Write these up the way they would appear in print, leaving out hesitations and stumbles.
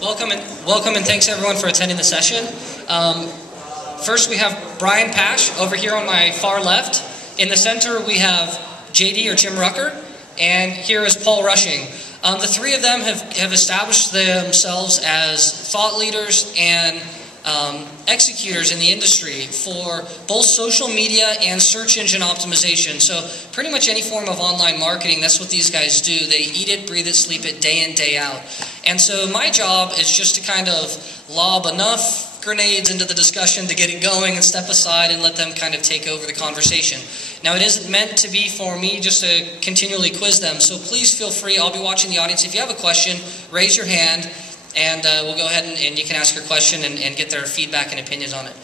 Welcome and thanks everyone for attending the session. First we have Brian Pasch over here on my far left. In the center we have JD or Jim Rucker, and here is Paul Rushing. The three of them have established themselves as thought leaders and executors in the industry for both social media and search engine optimization. So pretty much any form of online marketing, that's what these guys do. They eat it, breathe it, sleep it, day in, day out. And so my job is just to kind of lob enough grenades into the discussion to get it going and step aside and let them kind of take over the conversation. Now, it isn't meant to be for me just to continually quiz them, so please feel free. I'll be watching the audience. If you have a question, raise your hand, and we'll go ahead and you can ask your question and get their feedback and opinions on it.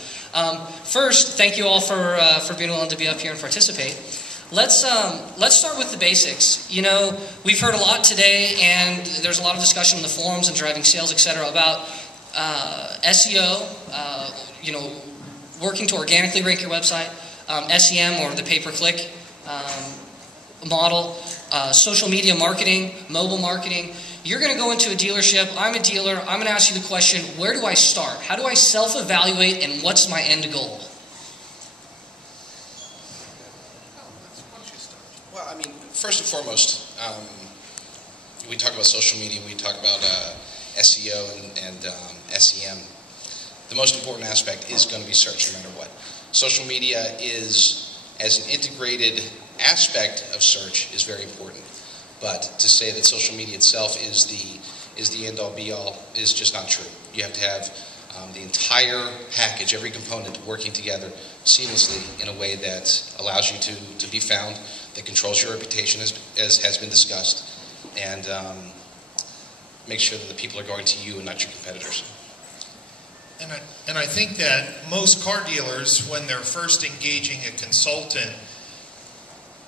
First, thank you all for being willing to be up here and participate. Let's start with the basics. You know, we've heard a lot today, and there's a lot of discussion in the forums and driving sales, etc., about SEO. You know, working to organically rank your website, SEM or the pay-per-click model, social media marketing, mobile marketing. You're going to go into a dealership. I'm a dealer. I'm going to ask you the question: where do I start? How do I self-evaluate, and what's my end goal? Well, I mean, first and foremost, we talk about social media, we talk about SEO and SEM. The most important aspect is going to be search, no matter what. Social media is, as an integrated aspect of search, is very important. But to say that social media itself is the end-all be-all is just not true. You have to have the entire package, every component working together seamlessly in a way that allows you to be found, that controls your reputation as has been discussed, and make sure that the people are going to you and not your competitors. And I think that most car dealers, when they're first engaging a consultant,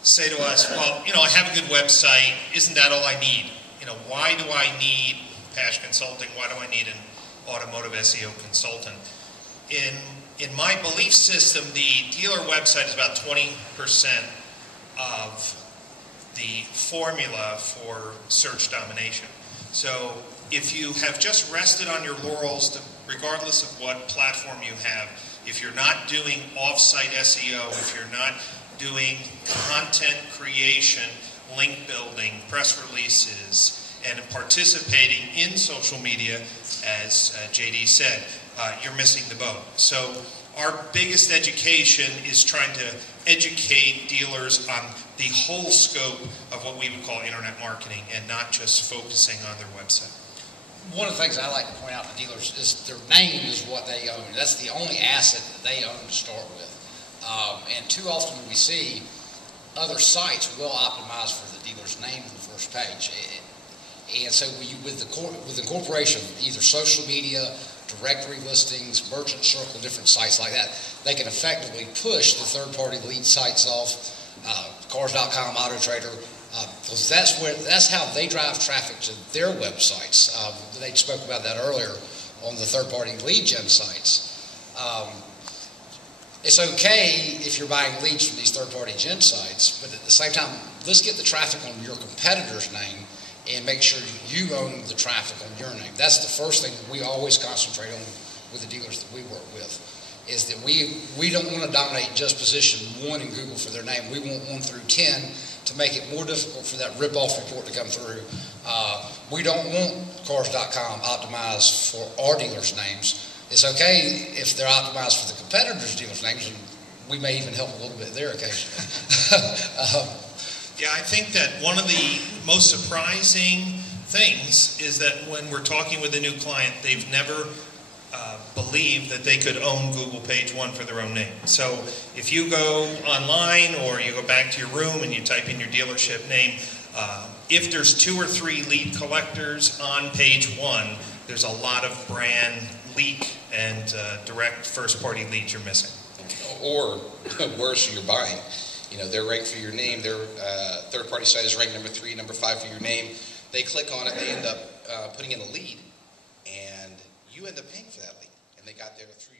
say to us, well, you know, I have a good website, isn't that all I need? You know, why do I need Pasch Consulting? Why do I need an automotive SEO consultant? In my belief system, the dealer website is about 20% of the formula for search domination. So if you have just rested on your laurels, regardless of what platform you have, if you're not doing off-site SEO, if you're not doing content creation, link building, press releases, and participating in social media, as JD said, you're missing the boat. So our biggest education is trying to educate dealers on the whole scope of what we would call internet marketing and not just focusing on their website. One of the things I like to point out to dealers is their name is what they own. That's the only asset that they own to start with. And too often we see other sites will optimize for the dealer's name on the first page. And so with the incorporation of either social media, directory listings, merchant circle, different sites like that, they can effectively push the third-party lead sites off, Cars.com, AutoTrader, because that's how they drive traffic to their websites. They spoke about that earlier on the third-party lead gen sites. It's okay if you're buying leads from these third-party gen sites, but at the same time, let's get the traffic on your competitor's name and make sure you own the traffic on your name. That's the first thing we always concentrate on with the dealers that we work with, is that we don't want to dominate just position 1 in Google for their name. We want 1 through 10 to make it more difficult for that rip-off report to come through. We don't want Cars.com optimized for our dealers' names. It's okay if they're optimized for the competitors' dealers' names, and we may even help a little bit there occasionally. Yeah, I think that one of the most surprising things is that when we're talking with a new client, they've never believed that they could own Google page 1 for their own name. So if you go online or you go back to your room and you type in your dealership name, if there's 2 or 3 lead collectors on page 1, there's a lot of brand leak and direct first-party leads you're missing. Or worse, you're buying. You know, they're ranked for your name. Their third-party site is ranked number 3, number 5 for your name. They click on it. They end up putting in a lead, and you end up paying for that lead. And they got there through